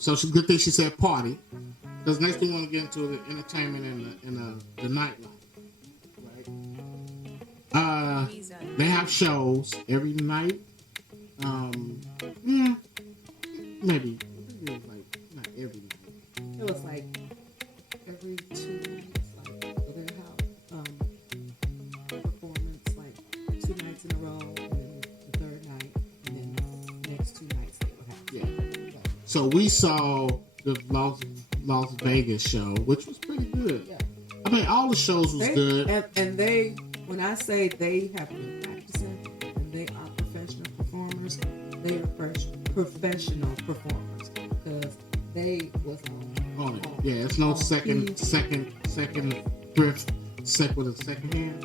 So it's a good thing she said party, because next we want to get into the entertainment and the nightlife, right? They have shows every night. Yeah, maybe it was like not every night. It was like every 2 weeks, like they have performance like 2 nights in a row, and then the third night, and then the next 2 nights they would have. Yeah. So we saw the Las Vegas show, which was pretty good. Yeah. I mean, all the shows was good. And they, when I say they have been practicing and they are professional performers, they are professional performers because they was on. Oh yeah, it's no second thrift set with a second hand.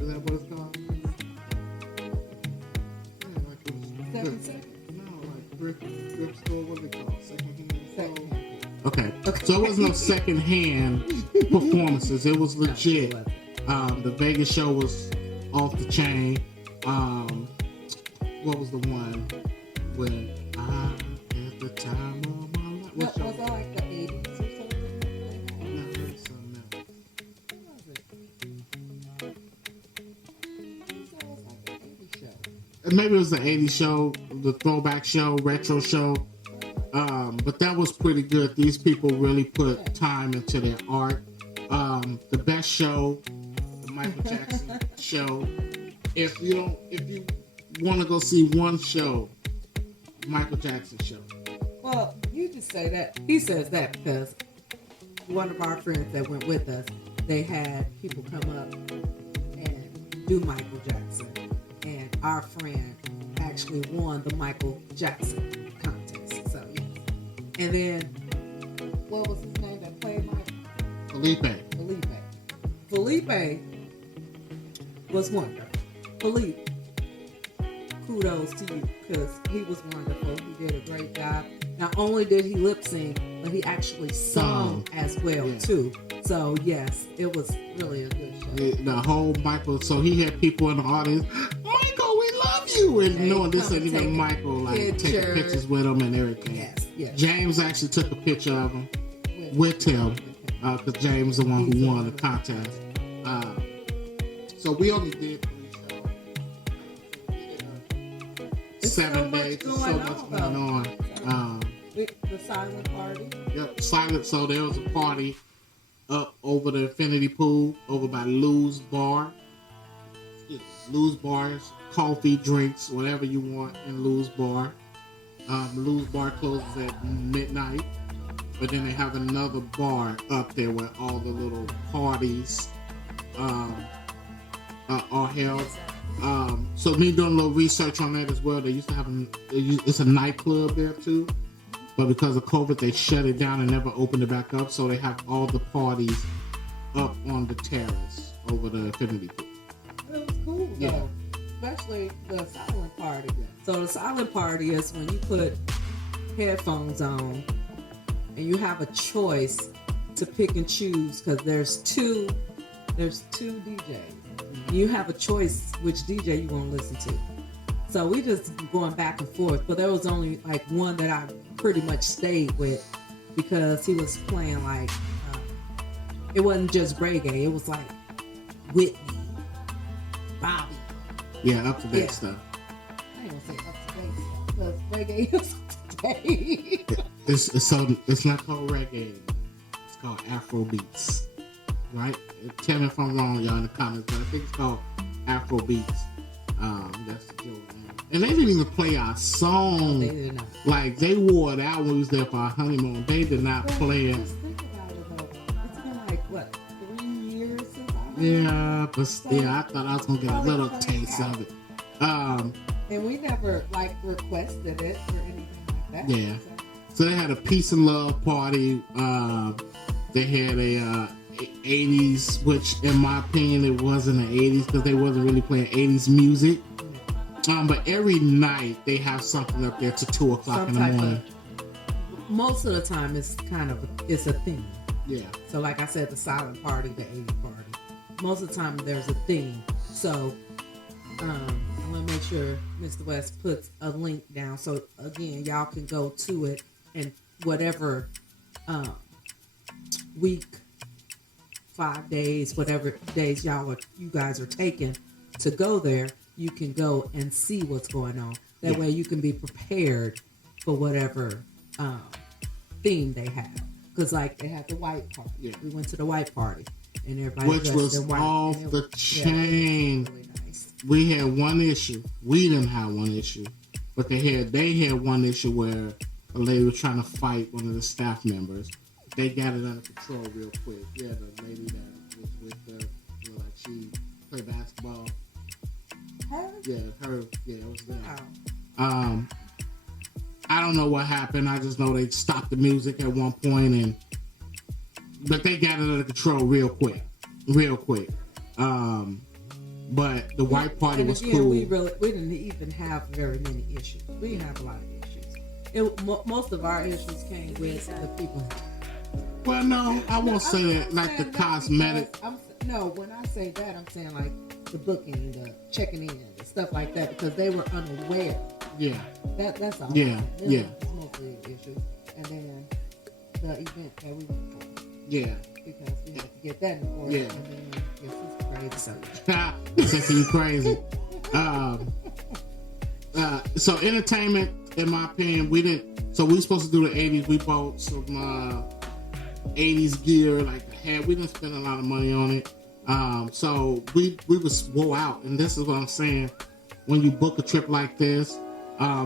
Is that what it's called? Yeah, like second. Thrift store, what they call second hand. Okay, so it was no second hand performances. It was legit. The Vegas show was off the chain. What was the one when I at the time of my life? Was that like the 80s or something? No, it was something else. What was it? It was like an 80s show. Maybe it was the 80s show, the throwback show, retro show. But that was pretty good. These people really put time into their art. The best show, the Michael Jackson show. If you want to go see one show, Michael Jackson show. Well, you just say that. He says that because one of our friends that went with us, they had people come up and do Michael Jackson. And our friend actually won the Michael Jackson contest. So, yeah. And then, what was his name that played Mike? Felipe was wonderful. Felipe, kudos to you because he was wonderful. He did a great job. Not only did he lip sync, but he actually sung as well, too. So, yes, it was really a good show. The whole Michael, so he had people in the audience, Michael, we love you! And knowing this ain't even Michael, like taking pictures with him and everything. Yes. James actually took a picture of him with him, because James is the one who won the contest. So we only did 3 shows. 7 days, so much going on. The silent party. Yep, silent. So there was a party up over the infinity pool over by Lou's Bar. Lou's Bars, coffee, drinks, whatever you want in Lou's Bar. Lou's Bar closes at midnight, but then they have another bar up there where all the little parties are held. So me doing a little research on that as well. They used to have it's a nightclub there too, but because of COVID, they shut it down and never opened it back up. So they have all the parties up on the terrace over the infinity pool. It was cool, though. Especially the silent party. So the silent party is when you put headphones on and you have a choice to pick and choose because there's two DJs. You have a choice which DJ you want to listen to. So we just going back and forth, but there was only like one that I pretty much stayed with because he was playing like it wasn't just reggae, it was like Whitney, Bobby. Yeah, up to date stuff. I ain't gonna say up to date stuff because reggae is up to date. It's not called reggae, it's called Afro beats, right? Tell me if I'm wrong, y'all, in the comments, but I think it's called Afro beats. That's the joke. And they didn't even play our song. No, they did not. Like they wore it out when we was there for our honeymoon. They did not play it. Just think about it though. It's been like what, 3 years since I Yeah, but still, I thought I was gonna get a little taste of it. And we never like requested it or anything like that. Yeah. So they had a peace and love party. They had a 80s, which in my opinion it wasn't the 80s because they wasn't really playing 80s music. But every night they have something up there to 2 o'clock in the morning. Most of the time it's it's a theme. Yeah. So like I said, the silent party, the 80s party. Most of the time there's a theme. So I'm gonna make sure Mr. West puts a link down so again y'all can go to it and whatever week, 5 days, whatever days you guys are taking to go there, you can go and see what's going on. That way you can be prepared for whatever theme they have. Because like they had the white party. Yeah. We went to the white party and everybody which was in white. Off the chain. Yeah, really nice. We had one issue. We didn't have one issue. But they had one issue where a lady was trying to fight one of the staff members. They got it under control real quick. Yeah, the lady that was with the, like she played basketball. Her? Yeah, it was them. Wow. I don't know what happened. I just know they stopped the music at one point, but they got it under control real quick. But the white party was cool. We didn't even have very many issues. We didn't have a lot of issues. Most of our issues came with the people. Well, no, I won't say that. Like the cosmetic. When I say that, I'm saying like the booking, the checking in, and stuff like that, because they were unaware. Yeah. That's all. Yeah. It's mostly the issue, and then the event that we went for. Yeah. Because we had to get that in order. Yeah. And then it's crazy. It's you crazy. So entertainment, in my opinion, we didn't. So we supposed to do the 80s. We bought some 80s gear, like the hat. We didn't spend a lot of money on it. So we was wore out, and this is what I'm saying. When you book a trip like this,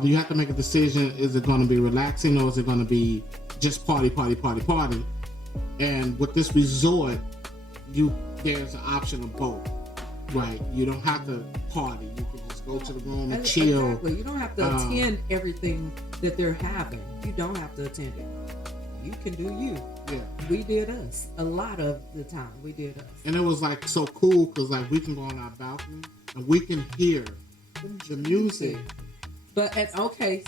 you have to make a decision. Is it going to be relaxing or is it going to be just party? And with this resort, there's an option of both, right? You don't have to party. You can just go to the room and chill. Exactly. You don't have to attend everything that they're having. You don't have to attend it. You can do you. Yeah. We did us. A lot of the time, we did us. And it was like so cool because like we can go on our balcony and we can hear the music. But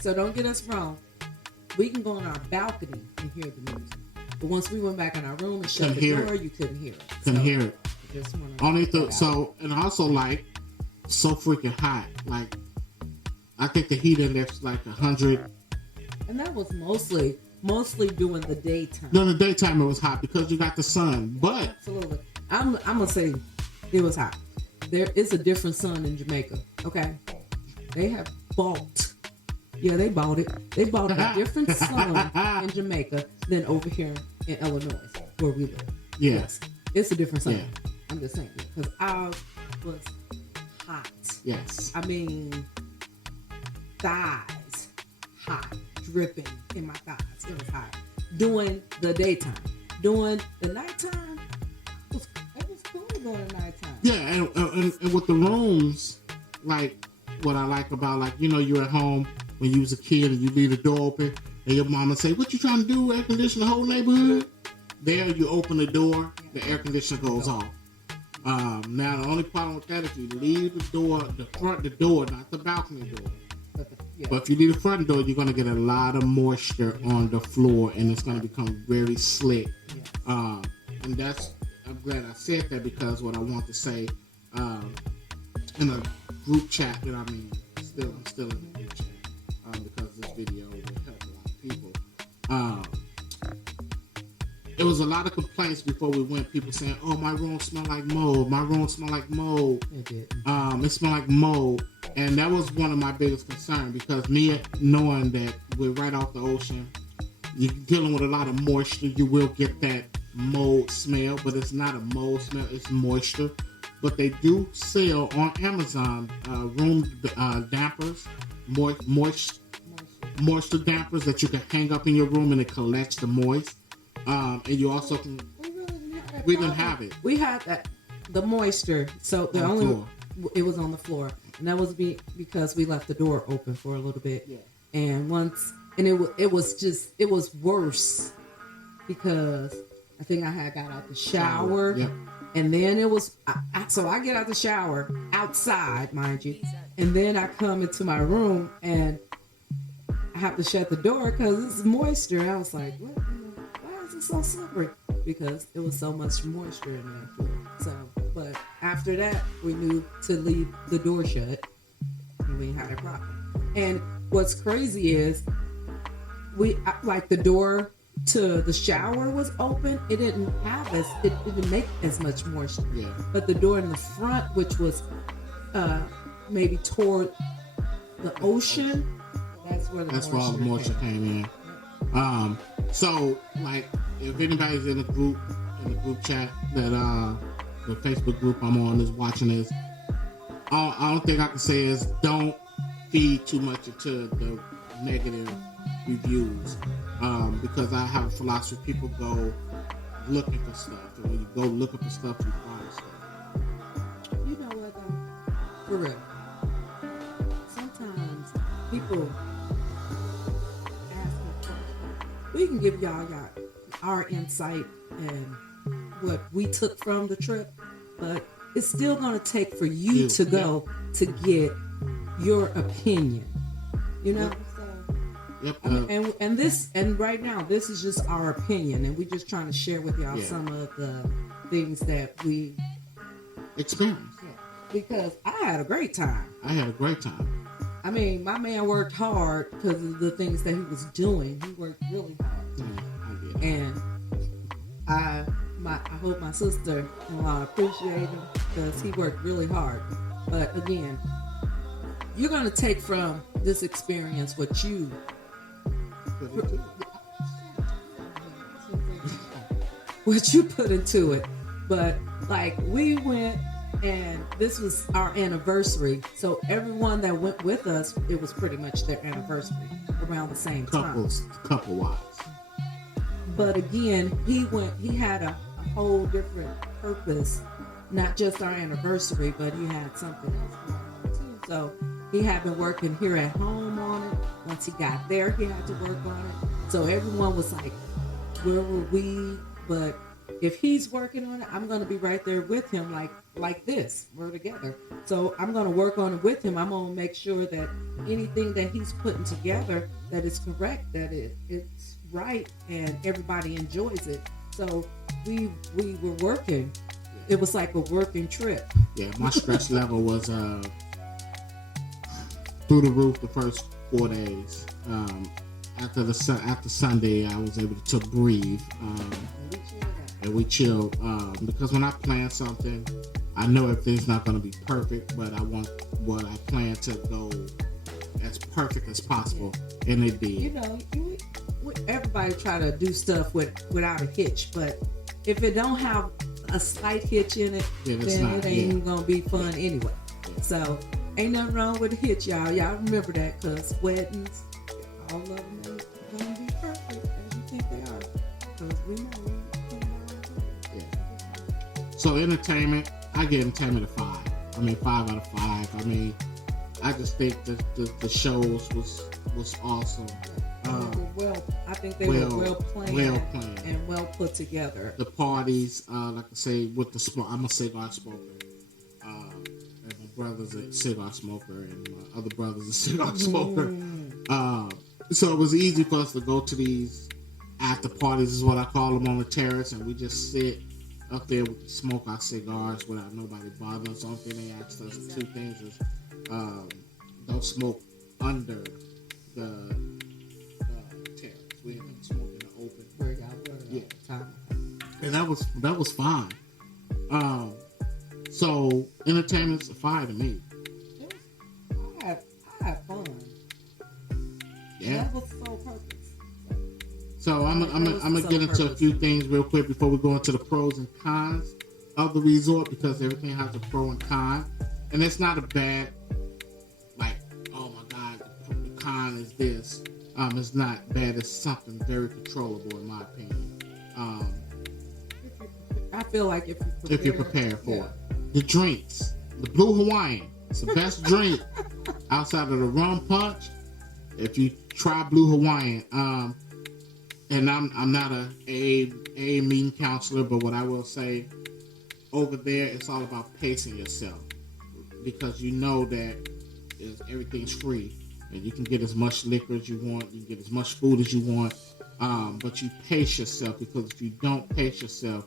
so don't get us wrong. We can go on our balcony and hear the music. But once we went back in our room and shut the door, you couldn't hear it. Couldn't hear it. And also like so freaking hot. Like I think the heat index was like 100. And that was mostly during the daytime. During the daytime it was hot because you got the sun. But absolutely. I'm gonna say it was hot. There is a different sun in Jamaica. Okay. They have bought. Yeah, they bought it. They bought a different sun in Jamaica than over here in Illinois, where we live. Yeah. Yes, it's a different sun. Yeah. I'm just saying because ours was hot. Yes. I mean, thighs hot, dripping in my thighs. It was hot during the daytime. During the nighttime, it was cool during the nighttime. Yeah, and with the rooms, like what I like about like you're at home. When you was a kid and you leave the door open and your mama say, "What you trying to do? Air condition the whole neighborhood?" There you open the door, the air conditioner goes off. Now the only problem with that is you leave the door, not the balcony door. But if you leave the front door, you're gonna get a lot of moisture on the floor and it's gonna become very slick. And I'm glad I said that because what I want to say in a group chat that I'm still in the group chat. Because this video will help a lot of people. It was a lot of complaints before we went. People saying, "Oh, my room smell like mold. My room smell like mold. It did. It smell like mold." And that was one of my biggest concerns because me knowing that we're right off the ocean, you're dealing with a lot of moisture. You will get that mold smell, but it's not a mold smell. It's moisture. But they do sell on Amazon room dampers. Moisture dampers that you can hang up in your room and it collects the moist. And you also can. We didn't have that. We didn't have it. We had that. the moisture. So the On the only floor. it was on the floor, and that was because we left the door open for a little bit. Yeah. And it was worse because I think I had got out the shower. Yep. And then it was, so I get out the shower outside, mind you, and then I come into my room and I have to shut the door because it's moisture. I was like, what? Why is it so slippery? Because it was so much moisture in there. So, but after that, we knew to leave the door shut, and we had a problem. And what's crazy is, like the door to the shower was open. It didn't make as much moisture. Yeah. But the door in the front, which was maybe toward the ocean, that's where all the moisture came in. So like if anybody's in the group chat that the Facebook group I'm on is watching this, all I don't think I can say is don't feed too much into the negative reviews. Because I have a philosophy, people go looking for stuff, and when you go looking for stuff, you find stuff. You know what though? For real. Sometimes people ask me questions. We can give y'all our insight and what we took from the trip, but it's still going to take for you to go to get your opinion. You know? Yep. And right now, this is just our opinion, and we're just trying to share with y'all some of the things that we experienced. Yeah. Because I had a great time. I mean, my man worked hard because of the things that he was doing. He worked really hard. And I hope my sister-in-law appreciate him because he worked really hard. But again, you're going to take from this experience what you put into it. But like we went, and this was our anniversary, so everyone that went with us, it was pretty much their anniversary around the same time. Couple wise. But again, he had a whole different purpose, not just our anniversary, but he had something else going on too. So he had been working here at home on it. Once he got there, he had to work on it. So everyone was like, where were we? But if he's working on it, I'm going to be right there with him like this. We're together. So I'm going to work on it with him. I'm going to make sure that anything that he's putting together, that it's correct, that it's right, and everybody enjoys it. So we were working. It was like a working trip. Yeah, my stress level was through the roof the first 4 days. After Sunday, I was able to breathe. And we chilled. Because when I plan something, I know everything's not going to be perfect, but I want what I plan to go as perfect as possible. Yeah. And it did. You know, everybody try to do stuff without a hitch, but if it don't have a slight hitch in it, then it ain't going to be fun anyway. Yeah. So ain't nothing wrong with a hitch, y'all. Y'all remember that, because weddings, all of them ain't going to be perfect as you think they are. Because we know. So entertainment, I give entertainment a 5. I mean, 5 out of 5. I mean, I just think the shows was awesome. I think they were well planned and well put together. The parties, like I say, with I'm a cigar smoker. And my brother's a cigar smoker, and my other brother's a cigar smoker. So it was easy for us to go to these after parties, is what I call them, on the terrace, and we just sit up there, we smoke our cigars without nobody bothering us. The only thing they asked us 2 things is don't smoke under the terrace. We didn't smoke in the open. Yeah, and that was fine. So entertainment's a 5 to me. I had fun. Yeah, that was so perfect. So I'm gonna get into a few things real quick before we go into the pros and cons of the resort, because everything has a pro and con, and it's not a bad, like, oh my god, the con is this. It's not bad. It's something very controllable in my opinion. I feel like if you're prepared for it. The drinks, the Blue Hawaiian, it's the best drink outside of the rum punch. If you try Blue Hawaiian, and I'm not a meeting counselor, but what I will say over there, it's all about pacing yourself, because you know that everything's free and you can get as much liquor as you want, you can get as much food as you want, but you pace yourself, because if you don't pace yourself,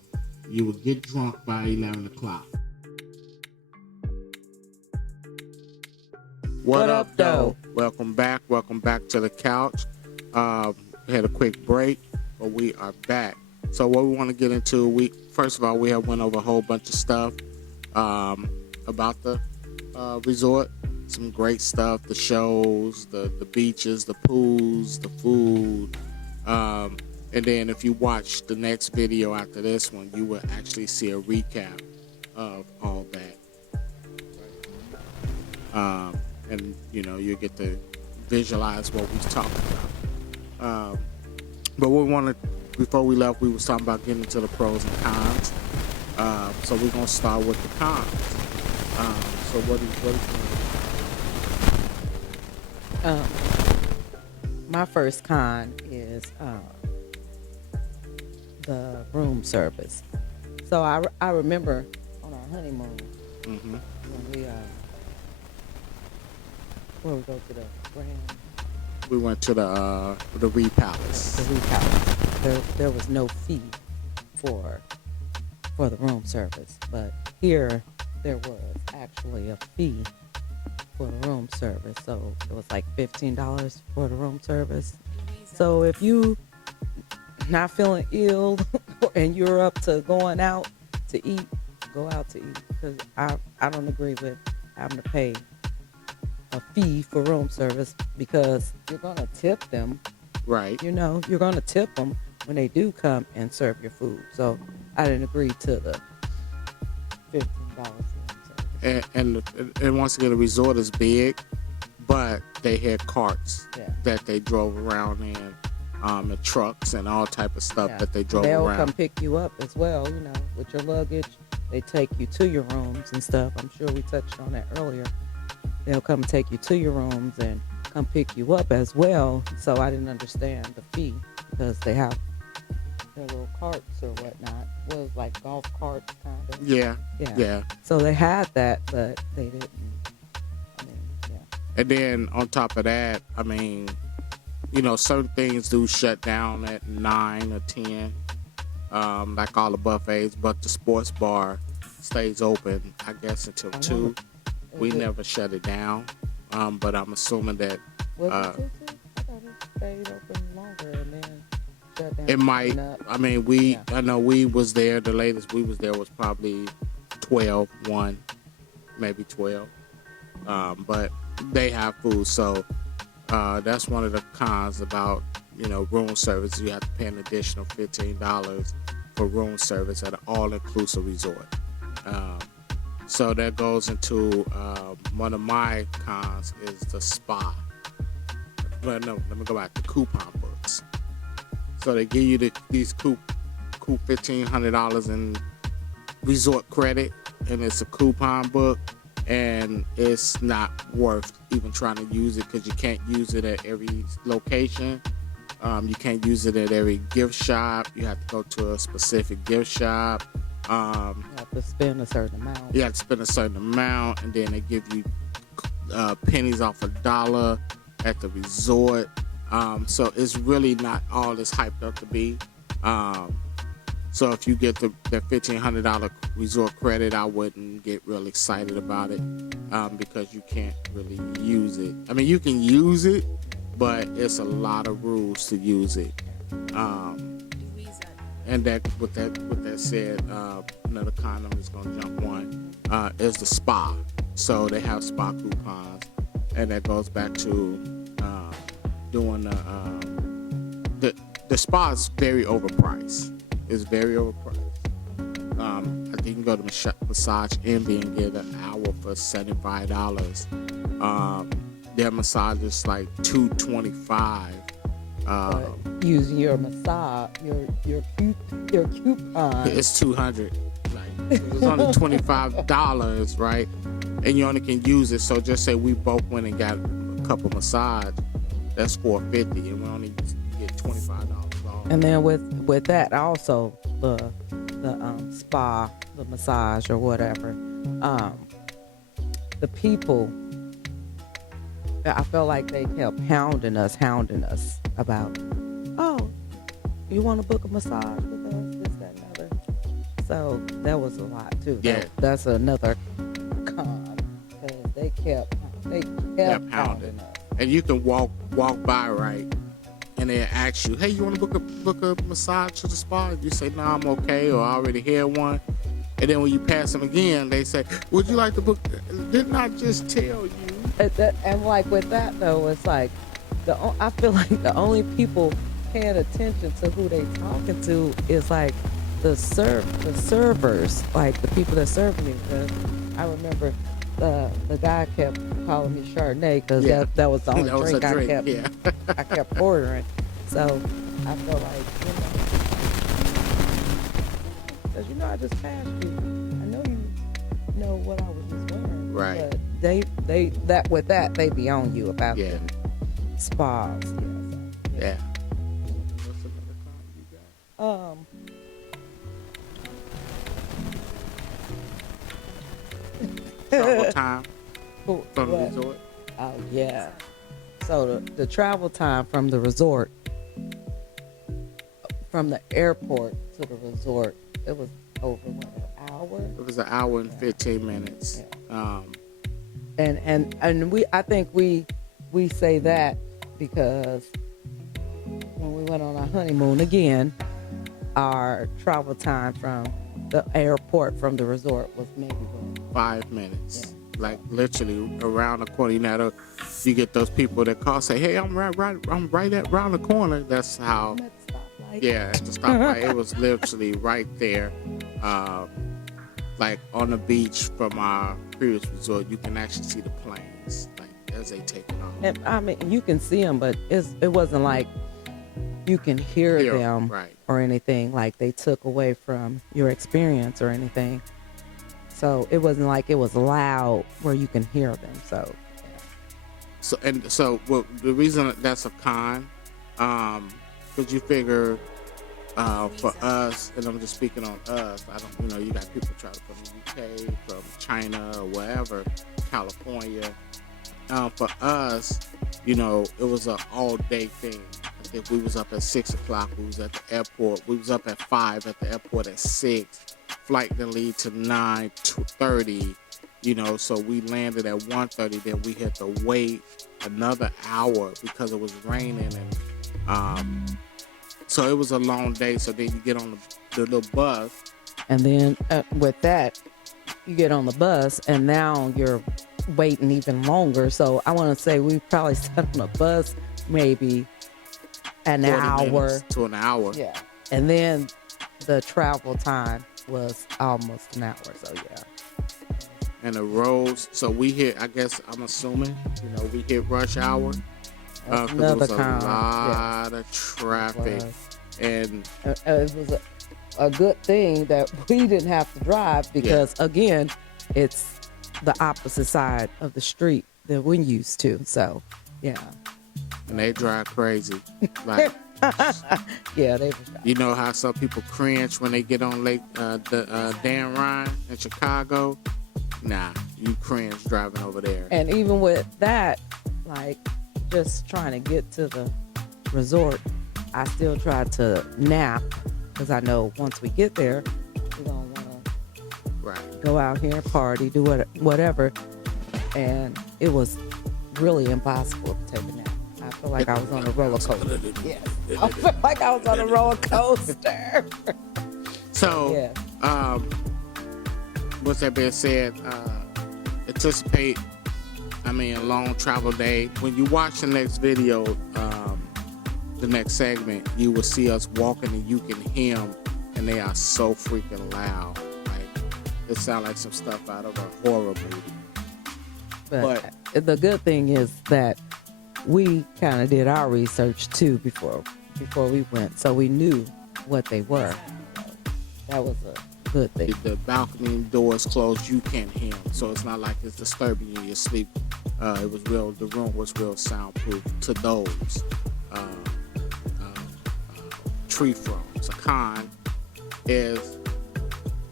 you will get drunk by 11 o'clock. What up, though? Welcome back to the couch. We had a quick break, but we are back. So what we want to get into, first of all, we have went over a whole bunch of stuff about the resort. Some great stuff, the shows, the beaches, the pools, the food. And then if you watch the next video after this one, you will actually see a recap of all that. And, you get to visualize what we're talking about. But before we left, we was talking about getting into the pros and cons. So we're going to start with the cons. So what is my first con is the room service. So I remember on our honeymoon, when we go to the Grand. We went to the Reed Palace. The Reed Palace. There was no fee for the room service, but here there was actually a fee for the room service. So it was like $15 for the room service. So if you not feeling ill and you're up to going out to eat, go out to eat, because I don't agree with having to pay a fee for room service, because you're going to tip them. Right. You're going to tip them when they do come and serve your food. So I didn't agree to the $15 room service. And once again, the resort is big, but they had carts that they drove around in, and trucks and all type of stuff that they drove around. They'll come pick you up as well, with your luggage. They take you to your rooms and stuff. I'm sure we touched on that earlier. They'll come take you to your rooms and come pick you up as well. So I didn't understand the fee, because they have their little carts or whatnot. What was like golf carts kind of? Yeah. So they had that, but they didn't. And then on top of that, certain things do shut down at 9 or 10, like all the buffets, but the sports bar stays open, I guess, until 2. We never shut it down, but I'm assuming that... Was it 2? I thought it stayed open longer and then shut down. It might. I know we was there. The latest we was there was probably 12, 1, maybe 12. But they have food, so that's one of the cons about, room service. You have to pay an additional $15 for room service at an all-inclusive resort. So that goes into one of my cons is the spa. Well, no, let me go back to coupon books. So they give you these $1,500 in resort credit, and it's a coupon book, and it's not worth even trying to use it, because you can't use it at every location. You can't use it at every gift shop. You have to go to a specific gift shop. You have to spend a certain amount. You have to spend a certain amount, and then they give you pennies off $1 at the resort. So it's really not all it's hyped up to be. So if you get the $1,500 resort credit, I wouldn't get real excited about it, because you can't really use it. You can use it, but it's a lot of rules to use it. And with that said, another con I'm just gonna jump on is the spa. So they have spa coupons, and that goes back to doing the spa is very overpriced. It's very overpriced. I think you can go to Massage Envy and get an hour for $75. Their massage is like $225 Using your massage, your coupon. It's $200. Like, it's only $25, right? And you only can use it. So just say we both went and got a couple massage. That's $450, and we only get $25 off. And then with that also the spa, the massage or whatever, the people, I felt like they kept hounding us about, oh, you want to book a massage with us, this, that, and other. So that was a lot too. Yeah. That's another con, because they kept hounding us. And you can walk by, right, and they ask you, hey, you want to book a massage to the spa? You say, no, I'm okay, or I already had one. And then when you pass them again, they say, would you like to book? Didn't I just tell you? And like with that though, it's like I feel like the only people paying attention to who they talking to is like the servers, like the people that serve me. I remember the guy kept calling me Chardonnay because that was the only drink I kept ordering. So I feel like, because I just passed you. I know you know what I was just wearing. Right. But they be on you about the spas. Yeah. Travel time from the resort. Oh yeah. So the travel time from the resort, from the airport to the resort, it was over an hour. It was an hour and 15 minutes. Yeah. I think we say that because when we went on our honeymoon again, our travel time from the airport from the resort was maybe 5 minutes. Yeah. Like literally around the corner. You get those people that call, say, hey, I'm right around the corner. That's how. At the stoplight. It was literally right there. Like on the beach from our previous resort, you can actually see the planes, like as they take it off. And I mean, you can see them, but it wasn't like you can hear them, right, or anything. Like they took away from your experience or anything. So it wasn't like it was loud where you can hear them. So well, the reason that's a con, because you figure. For us, and I'm just speaking on us, you got people traveling from the UK, from China, or wherever, California. For us, it was an all-day thing. I think we was up at 6 o'clock. We was at the airport. We was up at 5 at the airport at 6. Flight then leave to 9:30. So we landed at 1:30. Then we had to wait another hour because it was raining, and so it was a long day. So then you get on the little bus. And then with that, you get on the bus and now you're waiting even longer. So I want to say we probably sat on a bus maybe an hour to an hour. Yeah. And then the travel time was almost an hour. So yeah. And the roads. So we hit, I guess I'm assuming, we hit rush hour. Another it was a lot of traffic, and it was a good thing that we didn't have to drive because again, it's the opposite side of the street that we're used to. So, yeah. And they drive crazy, like yeah, they. You know how some people cringe when they get on the Dan Ryan in Chicago? Nah, you cringe driving over there. And even with that, like. Just trying to get to the resort, I still try to nap because I know once we get there, we're gonna want to go out here and party, do whatever. And it was really impossible to take a nap. I feel like I was on a roller coaster. Yes, I feel like I was on a roller coaster. So, what's that being said? Anticipate. A long travel day. When you watch the next video, the next segment, you will see us walking and you can hear them, and they are so freaking loud. Like, it sounds like some stuff out of a horror movie. But the good thing is that we kind of did our research too before we went, so we knew what they were. That was a good thing. The balcony doors closed, you can't hear them, so it's not like it's disturbing you in your sleep. The room was real soundproof to those tree frogs. A con is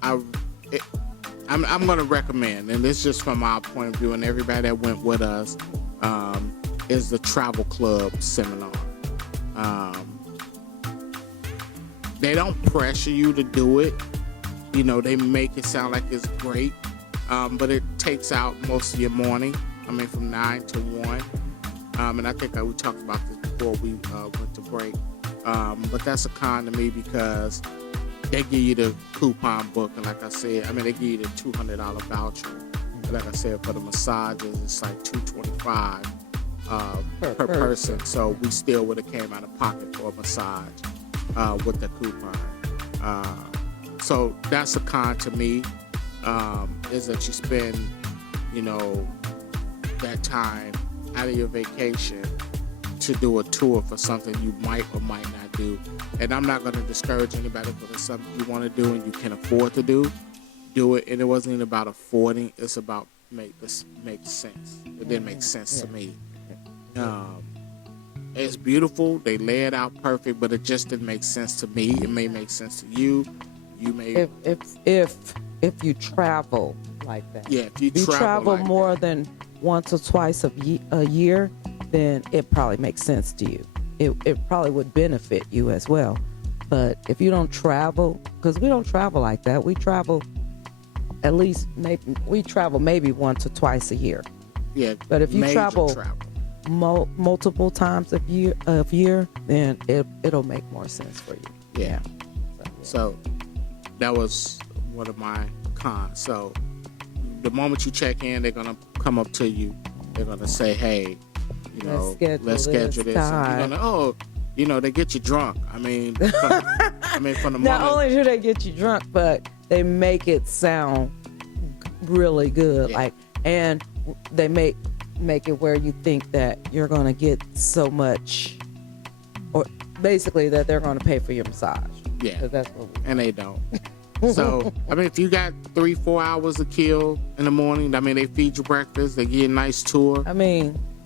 I'm going to recommend, and this is just from our point of view, and everybody that went with us, is the travel club seminar. They don't pressure you to do it. You know, they make it sound like it's great, but it takes out most of your morning. I mean, from 9 to 1. And I think we talked about this before we went to break. But that's a con to me because they give you the coupon book, and like I said, they give you the $200 voucher. And like I said, for the massages, it's like $225 per person. So we still would have came out of pocket for a massage with the coupon. So that's a con to me, is that you spend, that time out of your vacation to do a tour for something you might or might not do. And I'm not going to discourage anybody, but it's something you want to do and you can afford to do it. And it wasn't even about affording, it's about make sense. It didn't make sense to me. It's beautiful, they lay it out perfect, but it just didn't make sense to me. It may make sense to you. You may if you travel like that. Yeah, if you travel like more that. than once or twice a year, then it probably makes sense to you. It probably would benefit you as well. But if you don't travel, because we don't travel like that, we travel maybe once or twice a year. Yeah, but if you travel multiple times a year, then it'll make more sense for you. Yeah. So that was one of my cons. So the moment you check in, they're gonna come up to you. They're gonna say, "Hey, let's schedule this." And you're gonna, they get you drunk. From the moment. Not only do they get you drunk, but they make it sound really good. Yeah. And they make it where you think that you're gonna get so much, or basically that they're gonna pay for your massage. Yeah, that's what and they don't. So, if you got 3-4 hours to kill in the morning, they feed you breakfast, they give you a nice tour.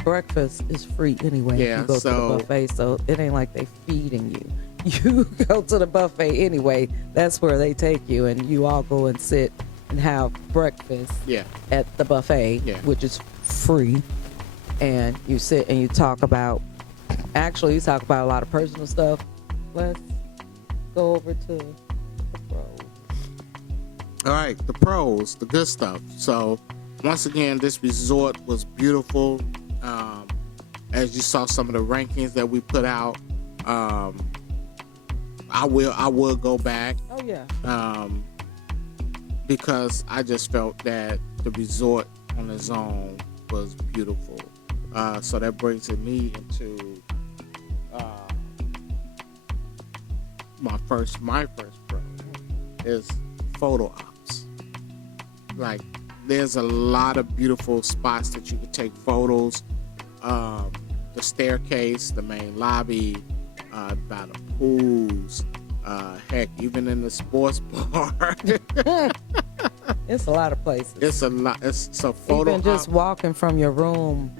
Breakfast is free anyway. Yeah, if you go to the buffet, so it ain't like they feeding you. You go to the buffet anyway. That's where they take you, and you all go and sit and have breakfast at the buffet, which is free. And you sit and you talk about a lot of personal stuff. Let's go over to the pros. All right, the pros, the good stuff. So once again, this resort was beautiful. As you saw some of the rankings that we put out, I will go back. Oh yeah. Because I just felt that the resort on its own was beautiful. So that brings me into my first pro is photo ops. Like, there's a lot of beautiful spots that you can take photos. The staircase, the main lobby, by the pools, heck, even in the sports bar. It's a lot of places. It's a lot. It's a photo. Even just walking from your room,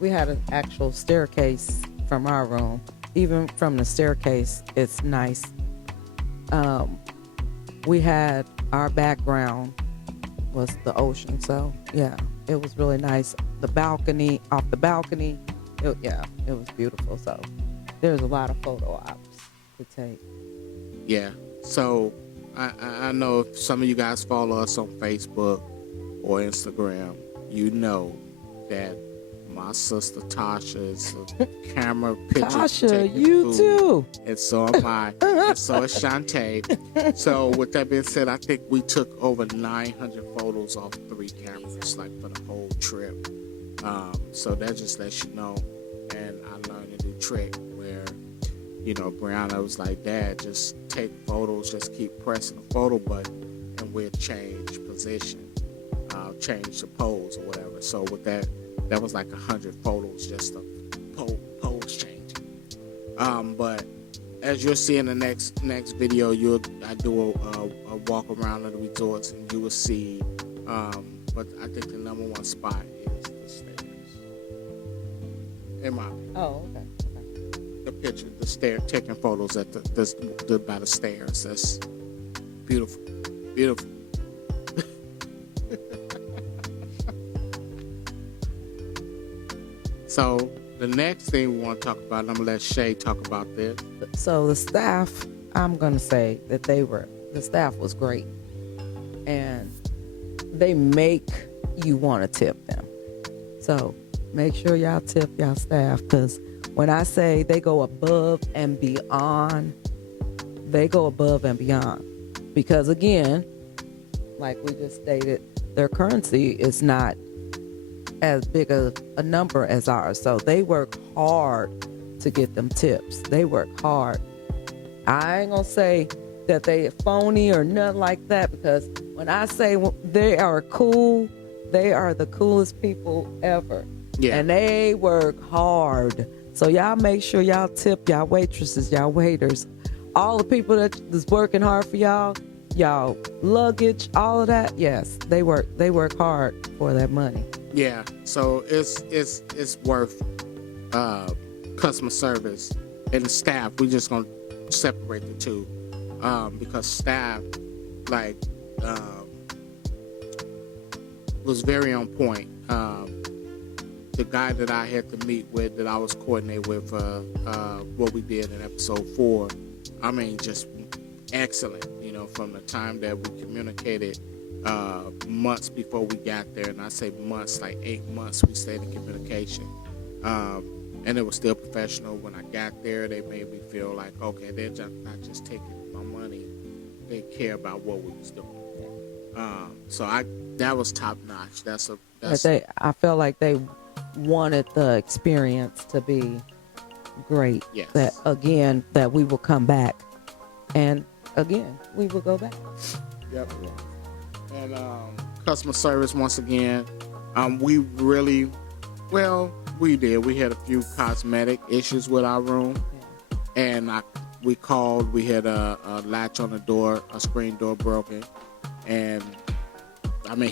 we had an actual staircase from our room. Even from the staircase, it's nice. We had our background was the ocean, so yeah, it was really nice. Off the balcony, it was beautiful. So there's a lot of photo ops to take. Yeah. So I know if some of you guys follow us on Facebook or Instagram, you know that my sister Tasha is a camera picture. Tasha, you food. Too. And so am I. And so is Shantae. So with that being said, I think we took over 900 photos off 3 cameras, for the whole trip. So that just lets you know. And I learned a new trick where, Brianna was like, "Dad, just take photos, just keep pressing the photo button, and we'll change position, change the pose or whatever." So with that, That was like 100 photos just of pose changing. But as you'll see in the next video, I do a walk around of the resorts, and you will see. But I think the number one spot is the stairs. In my opinion. Oh, okay. The picture, the stair, taking photos at by the stairs. That's beautiful, beautiful. So the next thing we want to talk about, and I'm gonna let Shay talk about this. So the staff, I'm gonna say that the staff was great, and they make you want to tip them. So make sure y'all tip y'all staff, because when I say they go above and beyond, they go above and beyond. Because again, like we just stated, their currency is not as big a number as ours. So they work hard to get them tips. They work hard. I ain't gonna say that they phony or nothing like that, because when I say they are cool, they are the coolest people ever. Yeah. And they work hard. So y'all make sure y'all tip y'all waitresses, y'all waiters, all the people that's working hard for y'all luggage, all of that. Yes, they work hard for that money. Yeah. So it's worth customer service and the staff. We just gonna separate the two, because staff was very on point. The guy that I had to meet with, that I was coordinating with, what we did in episode 4, I mean, just excellent. You know, from the time that we communicated, months before we got there, and I say months, like 8 months, we stayed in communication. And it was still professional. When I got there, they made me feel like, okay, they're not just taking my money; they care about what we was doing. So that was top notch. I felt like they wanted the experience to be great. Yes. That we will come back, and again we will go back. Yep. And customer service, once again, we really, we did. We had a few cosmetic issues with our room, and we called. We had a latch on the door, a screen door broken, and I mean,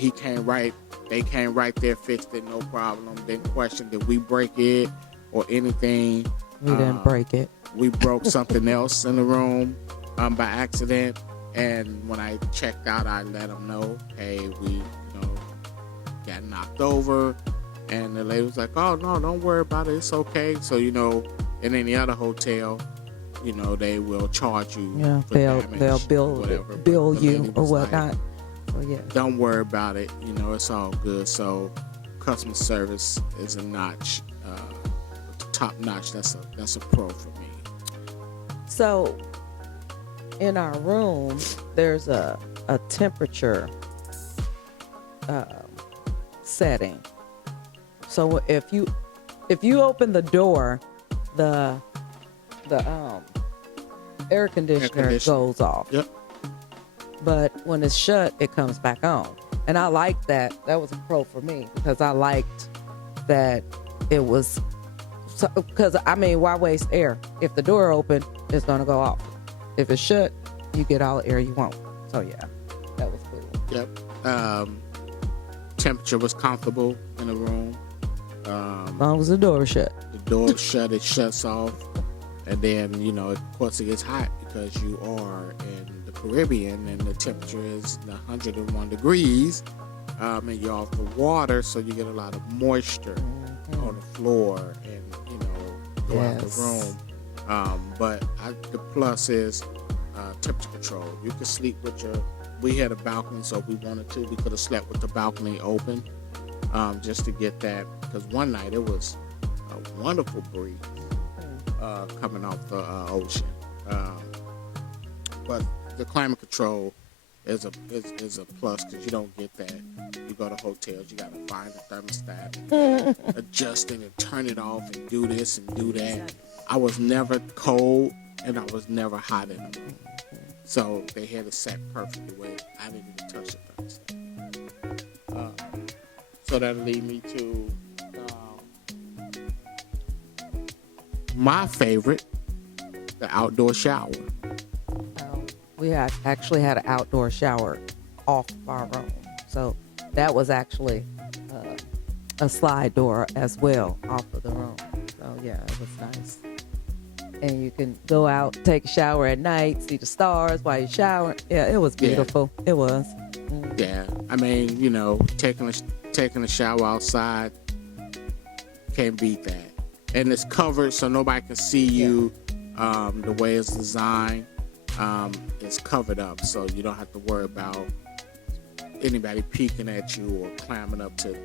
they came right there, fixed it, no problem. Didn't question, did we break it or anything? We didn't break it. We broke something else in the room by accident. And when I checked out, I let them know, hey, we got knocked over. And the lady was like, oh, no, don't worry about it. It's okay. So, in any other hotel, they will charge you for damage. They'll bill you or whatnot. Like, yeah. Don't worry about it. It's all good. So customer service is a notch, top notch. That's a pro for me. So in our room, there's a temperature setting. So if you open the door, the air conditioner goes off. Yep. But when it's shut, it comes back on. And I liked that. That was a pro for me, because I liked that it was, because why waste air? If the door open, it's going to go off. If it's shut, you get all the air you want. So yeah, that was cool. Yep. Temperature was comfortable in the room. As long as the door is shut. The door is shut, it shuts off. And then, of course it gets hot because you are in the Caribbean and the temperature is 101 degrees. And you're off the water, so you get a lot of moisture on the floor and, throughout the room. But the plus is temperature control. You can sleep with we had a balcony, so if we wanted to, we could have slept with the balcony open, just to get that, because one night it was a wonderful breeze coming off the ocean. But the climate control is a plus, because you don't get that. You go to hotels, you got to find the thermostat, and adjust it and turn it off and do this and do that. I was never cold and I was never hot in the room. So they had it set perfectly where I didn't even touch the thermostat. So that'll lead me to my favorite, the outdoor shower. We actually had an outdoor shower off of our room. So that was actually a slide door as well off of the room. So yeah, it was nice. And you can go out, take a shower at night, see the stars while you shower. Yeah, it was beautiful. Yeah. It was. Mm. Yeah, I mean, you know, taking a shower outside, can't beat that. And it's covered so nobody can see you. The way it's designed, it's covered up, so you don't have to worry about anybody peeking at you or climbing up to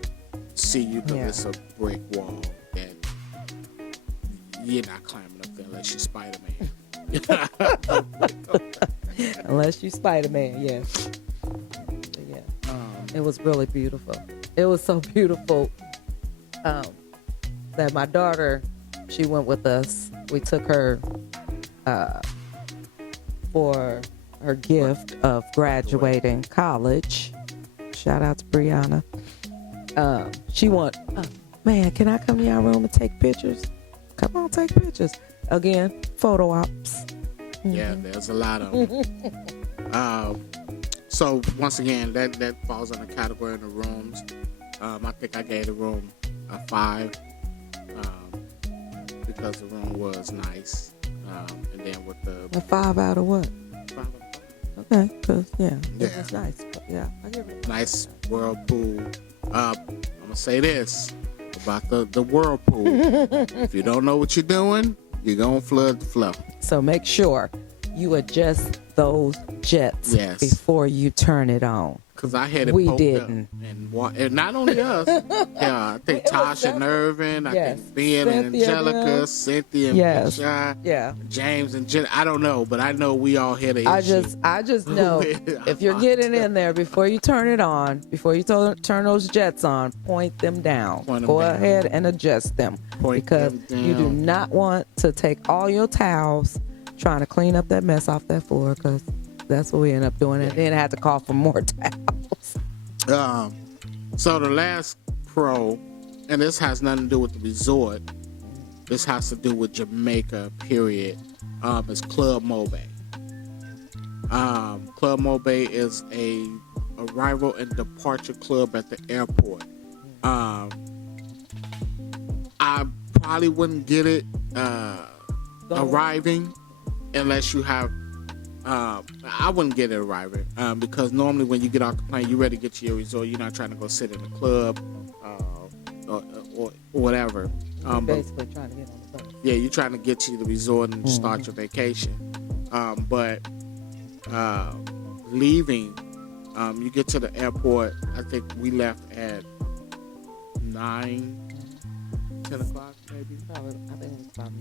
see you, because it's a brick wall that you're not climbing up there unless you're Spider-Man. Unless you Spider-Man, yes. Yeah. It was really beautiful. It was so beautiful that my daughter, she went with us. We took her for her gift of graduating college. Shout out to Brianna. She man, can I come to your room and take pictures? Come on, take pictures. Again, photo ops. Yeah, there's a lot of them. So once again, that falls in the category of the rooms. I think I gave the room a 5 because the room was nice. And then with the a 5 out of what? 5 out of 5. Okay, because it was nice. But yeah, I give it nice whirlpool. I'm gonna say this about the whirlpool. If you don't know what you're doing, you're gonna flood the flow. So make sure you adjust those jets before you turn it on. Because I had it we poked didn't. Up and not only us. Yeah, I think Tasha and Irvin, I think Ben and Angelica, Cynthia and Shay, James and Jen. I don't know, but I know we all had an issue. I just know if you're getting in there before you turn it on, before you turn those jets on, point them down. Go ahead and adjust them. Because you do not want to take all your towels trying to clean up that mess off that floor, because that's what we end up doing, and then I had to call for more towels. So the last pro, and this has nothing to do with the resort, this has to do with Jamaica, period, is Club Mobay. Club Mobay is a arrival and departure club at the airport. I probably wouldn't get it arriving unless you have I wouldn't get it arriving because normally when you get off the plane, you're ready to get to your resort. You're not trying to go sit in the club or whatever. Basically trying to get on the bus. Yeah, you're trying to get to the resort and start your vacation. But leaving, you get to the airport. I think we left at 9, 10 o'clock maybe. Probably, I think it was about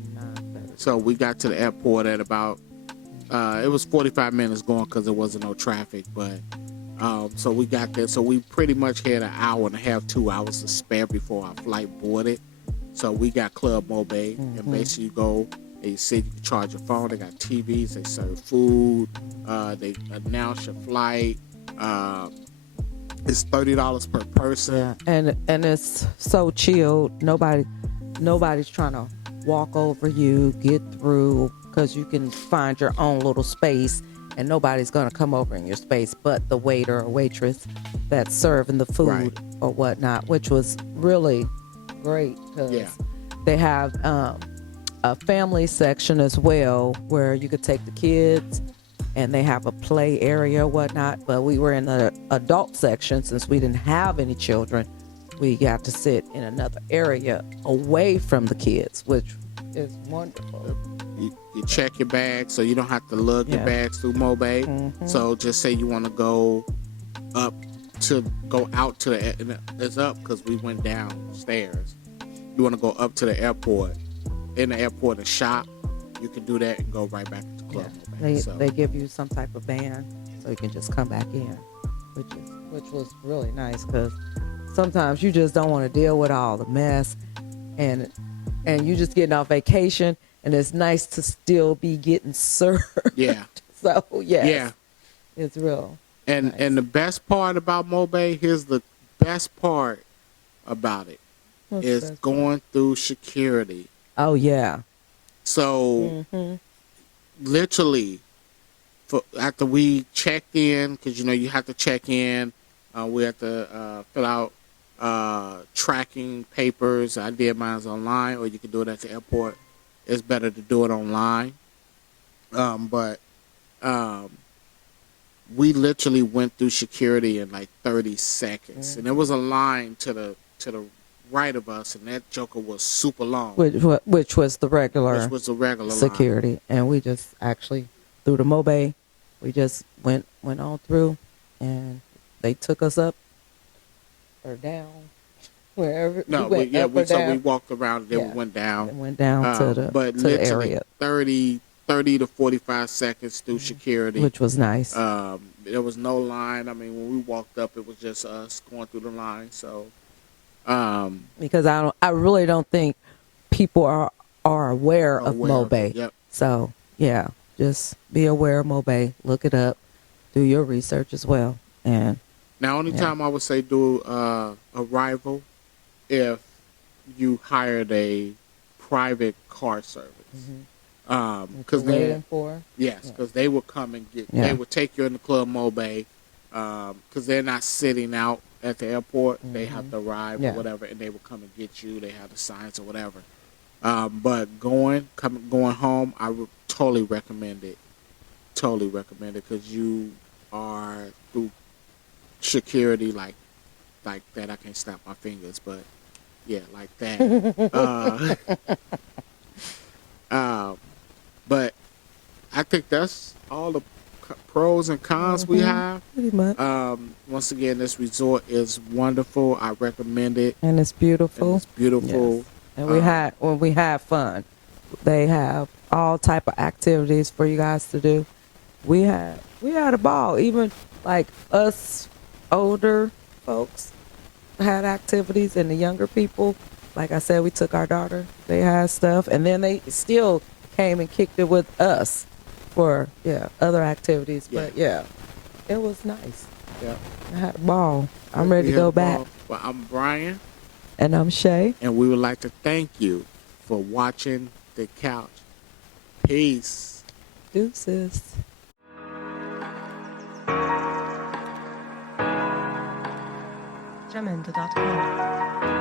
9:30. So we got to the airport at about it was 45 minutes going because there wasn't no traffic, but so we got there. So we pretty much had an hour and a half, 2 hours to spare before our flight boarded. So we got Club Mobay, and basically you go and you sit, you can charge your phone. They got TVs, they serve food, they announce your flight. It's $30 per person. Yeah, and it's so chilled. Nobody's trying to walk over you, get through, because you can find your own little space, and nobody's going to come over in your space but the waiter or waitress that's serving the food or whatnot, which was really great because they have a family section as well where you could take the kids, and they have a play area or whatnot, but we were in the adult section since we didn't have any children. We got to sit in another area away from the kids, which is wonderful. You check your bags so you don't have to lug your bags through Mobay. So just say you want to go out to the, it's up because we went downstairs. You want to go up to the airport, in the airport and shop, you can do that and go right back to Club Mobay. They give you some type of van so you can just come back in, which was really nice because sometimes you just don't want to deal with all the mess, and you just getting off vacation, and it's nice to still be getting served. Yeah. So it's real. And nice. And the best part about Mobay, here's the best part about it, is going through security. Oh yeah. So literally, after we checked in, because you have to check in, we have to fill out tracking papers. I did mine online, or you can do it at the airport. It's better to do it online. But we literally went through security in like 30 seconds, and there was a line to the right of us, and that joker was super long. Which was the regular. Which was the regular security, line. And we just actually through the Mobay, we just went on through, and they took us up or down, wherever. No, we walked around, and then we went down. And went down to the area. 30 to 45 seconds through security, which was nice. There was no line. I mean, when we walked up, it was just us going through the line. So, because I really don't think people are aware of Mobay. Yep. So yeah, just be aware of Mobay. Look it up. Do your research as well. And now, only time I would say do arrival if you hired a private car service. Because they would come and they would take you in the Club Mobay, because they're not sitting out at the airport. They have to arrive or whatever, and they will come and get you. They have the signs or whatever. But going home, I would totally recommend it. Totally recommend it, because you are through security like that. I can't snap my fingers, but yeah, like that. But I think that's all the pros and cons we have. Pretty much. Once again, this resort is wonderful. I recommend it. And it's beautiful. Yes. And we had fun. They have all type of activities for you guys to do. We had a ball. Even like us older folks had activities, and the younger people, like I said, we took our daughter. They had stuff, and then they still came and kicked it with us for other activities. But it was nice. Yeah, I had a ball. I'm ready to go back. Well, I'm Brian, and I'm Shay, and we would like to thank you for watching The Couch. Peace. Deuces. Jamaica.com